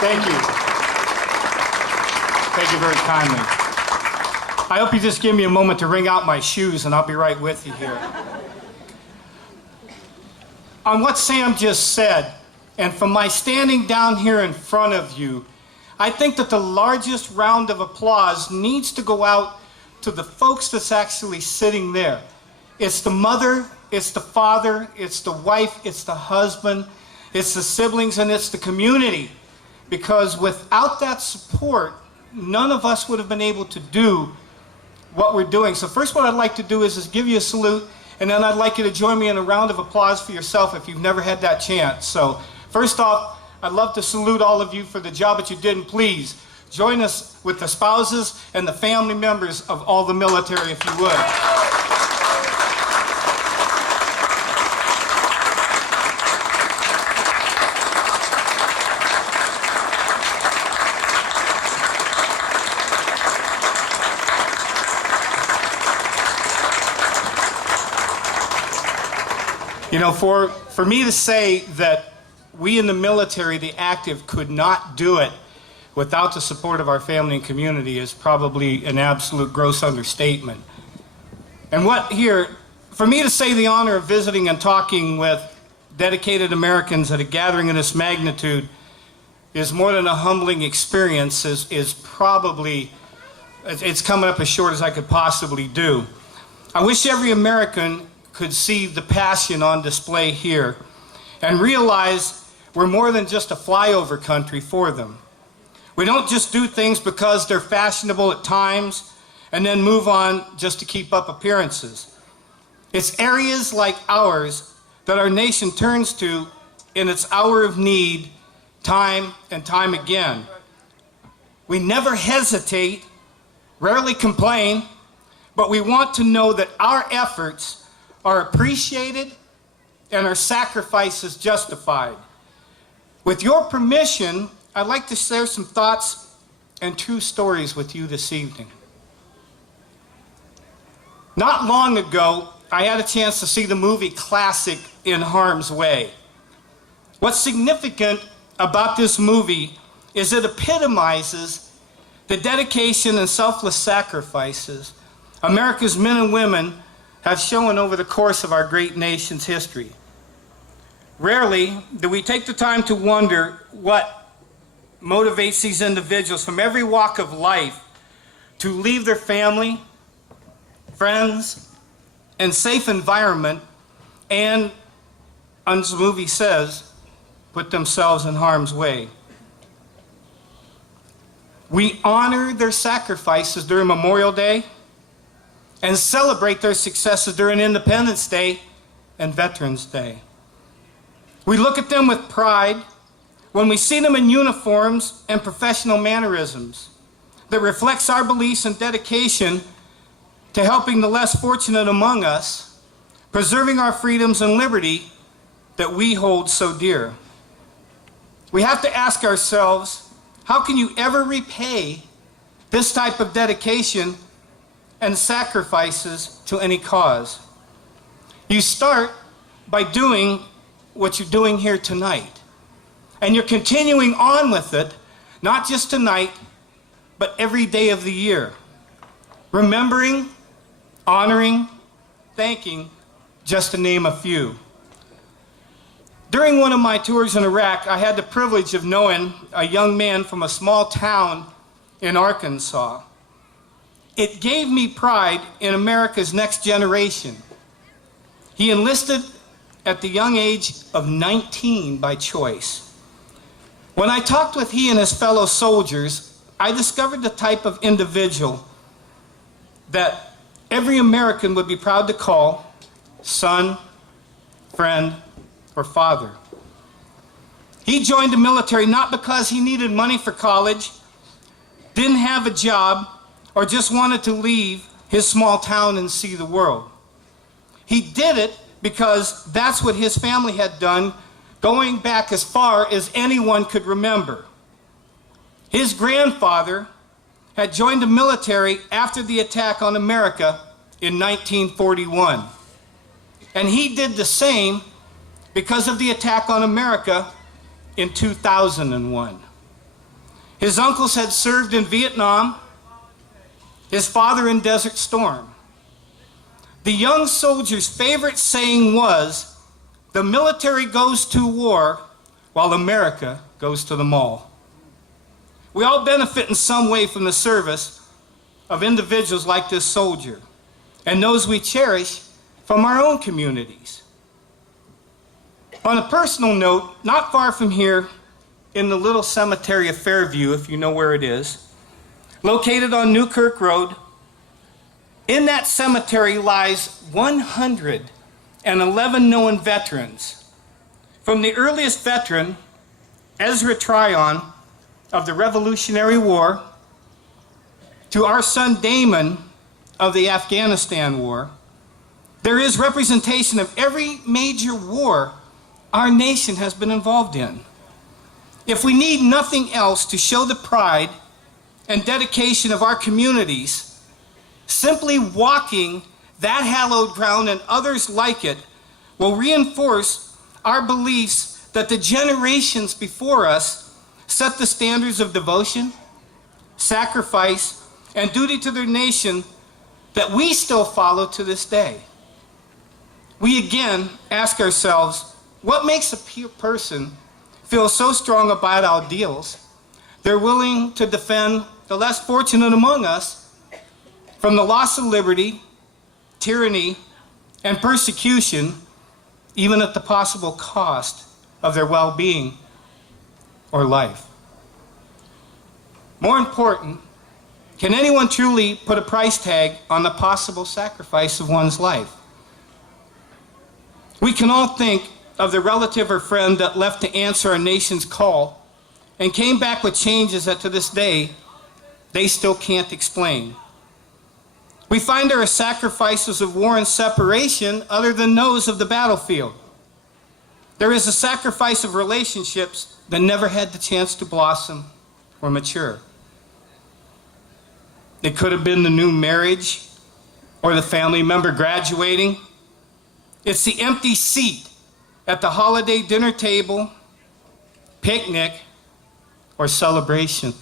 Thank you. Thank you very kindly. I hope you just give me a moment to wring out my shoes and I'll be right with you here. On what Sam just said, and from my standing down here in front of you, I think that the largest round of applause needs to go out to the folks that's actually sitting there. It's the mother, it's the father, it's the wife, it's the husband, it's the siblings, and it's the community. Because without that support, none of us would have been able to do what we're doing. So first what I'd like to do is give you a salute, and then I'd like you to join me in a round of applause for yourself if you've never had that chance. So first off, I'd love to salute all of you for the job that you did, and please join us with the spouses and the family members of all the military, if you would. You know, for me to say that we in the military, the active, could not do it without the support of our family and community is probably an absolute gross understatement. And for me to say the honor of visiting and talking with dedicated Americans at a gathering of this magnitude is more than a humbling experience, is probably, it's coming up as short as I could possibly do. I wish every American could see the passion on display here and realize we're more than just a flyover country for them. We don't just do things because they're fashionable at times and then move on just to keep up appearances. It's areas like ours that our nation turns to in its hour of need, time and time again. We never hesitate, rarely complain, but we want to know that our efforts are appreciated and our sacrifices justified. With your permission, I'd like to share some thoughts and true stories with you this evening. Not long ago, I had a chance to see the movie classic In Harm's Way. What's significant about this movie is it epitomizes the dedication and selfless sacrifices America's men and women have shown over the course of our great nation's history. Rarely do we take the time to wonder what motivates these individuals from every walk of life to leave their family, friends, and safe environment, and, as the movie says, put themselves in harm's way. We honor their sacrifices during Memorial Day and celebrate their successes during Independence Day and Veterans Day. We look at them with pride when we see them in uniforms and professional mannerisms that reflects our beliefs and dedication to helping the less fortunate among us, preserving our freedoms and liberty that we hold so dear. We have to ask ourselves, how can you ever repay this type of dedication and sacrifices to any cause? You start by doing what you're doing here tonight. And you're continuing on with it, not just tonight, but every day of the year. Remembering, honoring, thanking, just to name a few. During one of my tours in Iraq, I had the privilege of knowing a young man from a small town in Arkansas. It gave me pride in America's next generation. He enlisted at the young age of 19 by choice. When I talked with he and his fellow soldiers, I discovered the type of individual that every American would be proud to call son, friend, or father. He joined the military not because he needed money for college, didn't have a job, or just wanted to leave his small town and see the world. He did it because that's what his family had done, going back as far as anyone could remember. His grandfather had joined the military after the attack on America in 1941. And he did the same because of the attack on America in 2001. His uncles had served in Vietnam, his father in Desert Storm. The young soldier's favorite saying was, "The military goes to war while America goes to the mall." We all benefit in some way from the service of individuals like this soldier and those we cherish from our own communities. On a personal note, not far from here, in the little cemetery of Fairview, if you know where it is, located on Newkirk Road, in that cemetery lies 111 known veterans. From the earliest veteran, Ezra Tryon, of the Revolutionary War, to our son Damon of the Afghanistan War, there is representation of every major war our nation has been involved in. If we need nothing else to show the pride and dedication of our communities, simply walking that hallowed ground and others like it will reinforce our beliefs that the generations before us set the standards of devotion, sacrifice, and duty to their nation that we still follow to this day. We again ask ourselves, what makes a person feel so strong about ideals they're willing to defend the less fortunate among us from the loss of liberty, tyranny, and persecution, even at the possible cost of their well-being or life? More important, can anyone truly put a price tag on the possible sacrifice of one's life? We can all think of the relative or friend that left to answer our nation's call and came back with changes that to this day they still can't explain. We find there are sacrifices of war and separation other than those of the battlefield. There is a sacrifice of relationships that never had the chance to blossom or mature. It could have been the new marriage or the family member graduating. It's the empty seat at the holiday dinner table, picnic, or celebration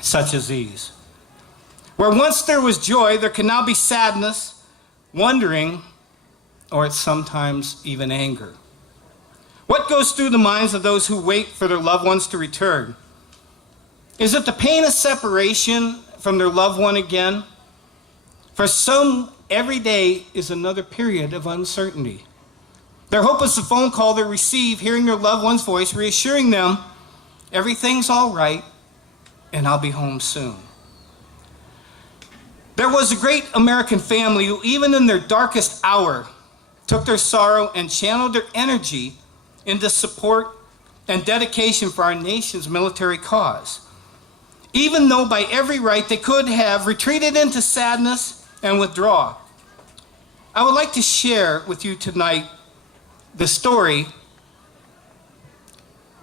such as these. Where once there was joy, there can now be sadness, wondering, or it's sometimes even anger. What goes through the minds of those who wait for their loved ones to return? Is it the pain of separation from their loved one again? For some, every day is another period of uncertainty. Their hope is the phone call they receive, hearing their loved one's voice, reassuring them, everything's all right, and I'll be home soon. There was a great American family who, even in their darkest hour, took their sorrow and channeled their energy into support and dedication for our nation's military cause. Even though by every right they could have retreated into sadness and withdraw. I would like to share with you tonight the story,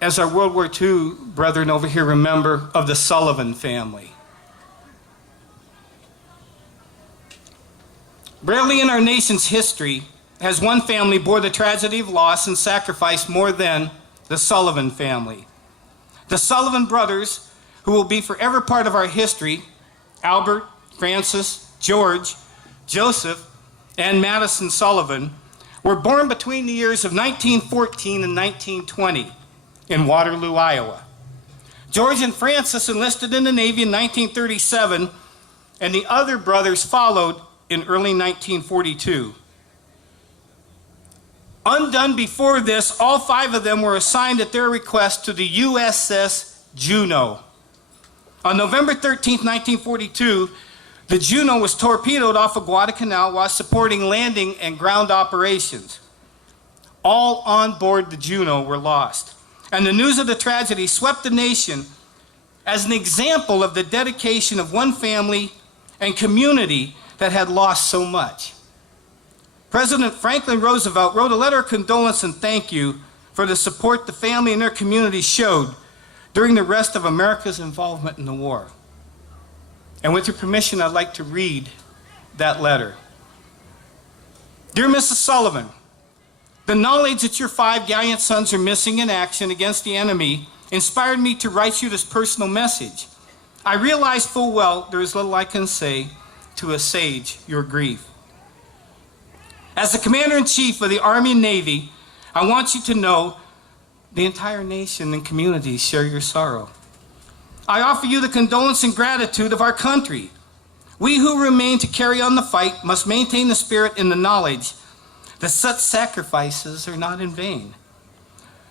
as our World War II brethren over here remember, of the Sullivan family. Rarely in our nation's history has one family bore the tragedy of loss and sacrifice more than the Sullivan family. The Sullivan brothers, who will be forever part of our history, Albert, Francis, George, Joseph, and Madison Sullivan, were born between the years of 1914 and 1920 in Waterloo, Iowa. George and Francis enlisted in the Navy in 1937, and the other brothers followed in early 1942. Undone before this, all five of them were assigned at their request to the USS Juneau. On November 13, 1942, the Juneau was torpedoed off of Guadalcanal while supporting landing and ground operations. All on board the Juneau were lost. And the news of the tragedy swept the nation as an example of the dedication of one family and community that had lost so much. President Franklin Roosevelt wrote a letter of condolence and thank you for the support the family and their community showed during the rest of America's involvement in the war. And with your permission, I'd like to read that letter. Dear Mrs. Sullivan, the knowledge that your 5 gallant sons are missing in action against the enemy inspired me to write you this personal message. I realize full well there is little I can say to assuage your grief. As the Commander-in-Chief of the Army and Navy, I want you to know the entire nation and community share your sorrow. I offer you the condolence and gratitude of our country. We who remain to carry on the fight must maintain the spirit and the knowledge that such sacrifices are not in vain.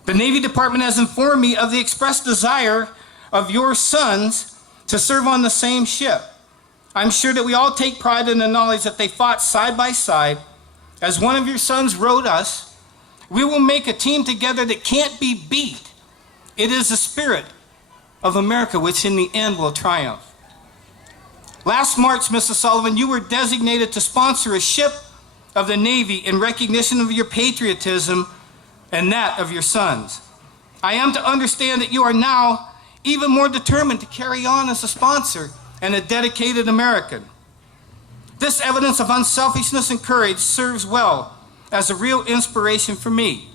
The Navy Department has informed me of the expressed desire of your sons to serve on the same ship. I'm sure that we all take pride in the knowledge that they fought side by side. As one of your sons wrote us, we will make a team together that can't be beat. It is the spirit of America which in the end will triumph. Last March, Mrs. Sullivan, you were designated to sponsor a ship of the Navy in recognition of your patriotism and that of your sons. I am to understand that you are now even more determined to carry on as a sponsor and a dedicated American. This evidence of unselfishness and courage serves well as a real inspiration for me,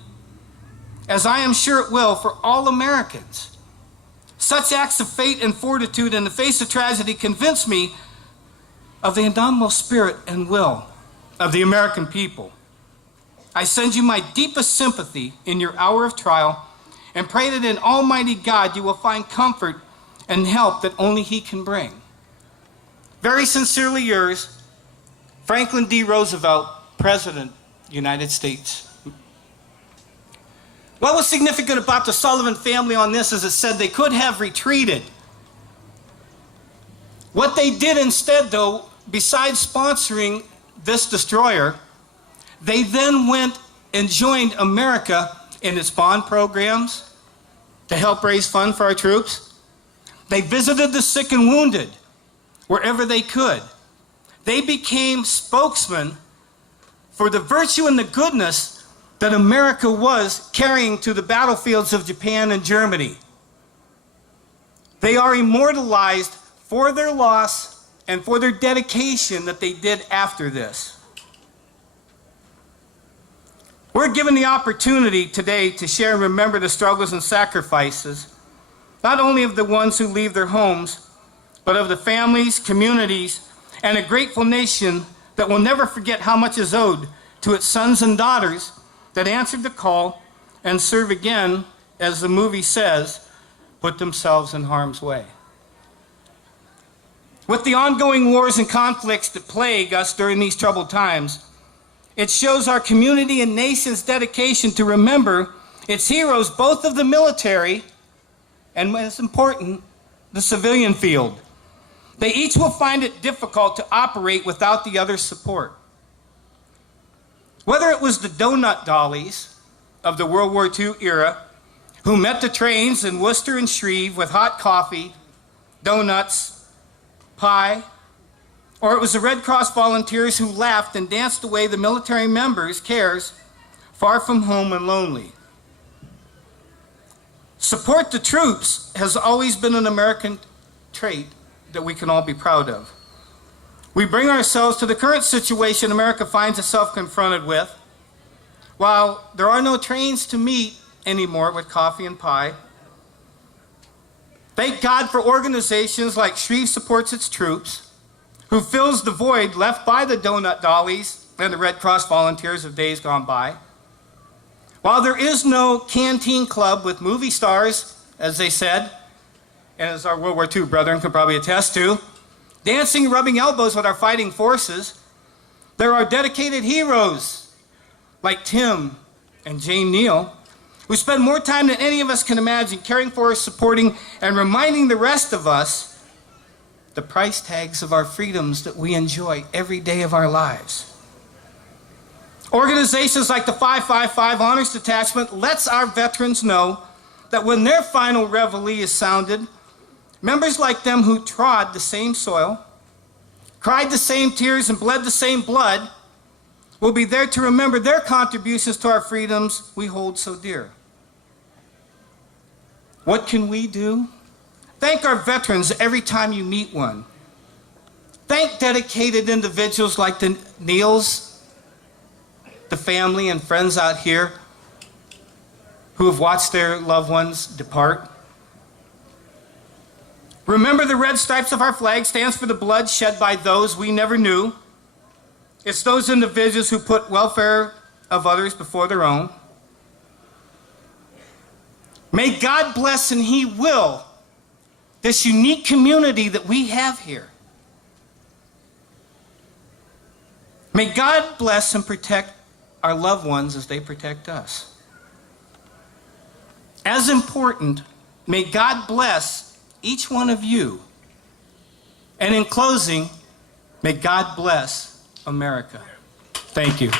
as I am sure it will for all Americans. Such acts of faith and fortitude in the face of tragedy convince me of the indomitable spirit and will of the American people. I send you my deepest sympathy in your hour of trial and pray that in Almighty God you will find comfort and help that only He can bring. Very sincerely yours, Franklin D. Roosevelt, President, United States. What was significant about the Sullivan family on this is it said they could have retreated. What they did instead, though, besides sponsoring this destroyer, they then went and joined America in its bond programs to help raise funds for our troops. They visited the sick and wounded wherever they could. They became spokesmen for the virtue and the goodness that America was carrying to the battlefields of Japan and Germany. They are immortalized for their loss and for their dedication that they did after this. We're given the opportunity today to share and remember the struggles and sacrifices, not only of the ones who leave their homes, but of the families, communities, and a grateful nation that will never forget how much is owed to its sons and daughters that answered the call and serve again, as the movie says, put themselves in harm's way. With the ongoing wars and conflicts that plague us during these troubled times, it shows our community and nation's dedication to remember its heroes, both of the military and, as important, the civilian field. They each will find it difficult to operate without the other's support. Whether it was the donut dollies of the World War II era who met the trains in Worcester and Shreve with hot coffee, donuts, pie, or it was the Red Cross volunteers who laughed and danced away the military members' cares far from home and lonely. Support the troops has always been an American trait that we can all be proud of. We bring ourselves to the current situation America finds itself confronted with. While there are no trains to meet anymore with coffee and pie, thank God for organizations like Shreve Supports Its Troops, who fills the void left by the donut dollies and the Red Cross volunteers of days gone by. While there is no canteen club with movie stars, as they said, and as our World War II brethren can probably attest to, dancing, rubbing elbows with our fighting forces, there are dedicated heroes like Tim and Jane Neal, who spend more time than any of us can imagine caring for us, supporting, and reminding the rest of us the price tags of our freedoms that we enjoy every day of our lives. Organizations like the 555 Honors Detachment lets our veterans know that when their final reveille is sounded, members like them who trod the same soil, cried the same tears, and bled the same blood will be there to remember their contributions to our freedoms we hold so dear. What can we do? Thank our veterans every time you meet one. Thank dedicated individuals like the Neals, the family and friends out here who have watched their loved ones depart. Remember, the red stripes of our flag stands for the blood shed by those we never knew. It's those individuals who put welfare of others before their own. May God bless, and He will, this unique community that we have here. May God bless and protect our loved ones as they protect us. As important, may God bless each one of you. And in closing, may God bless America. Thank you.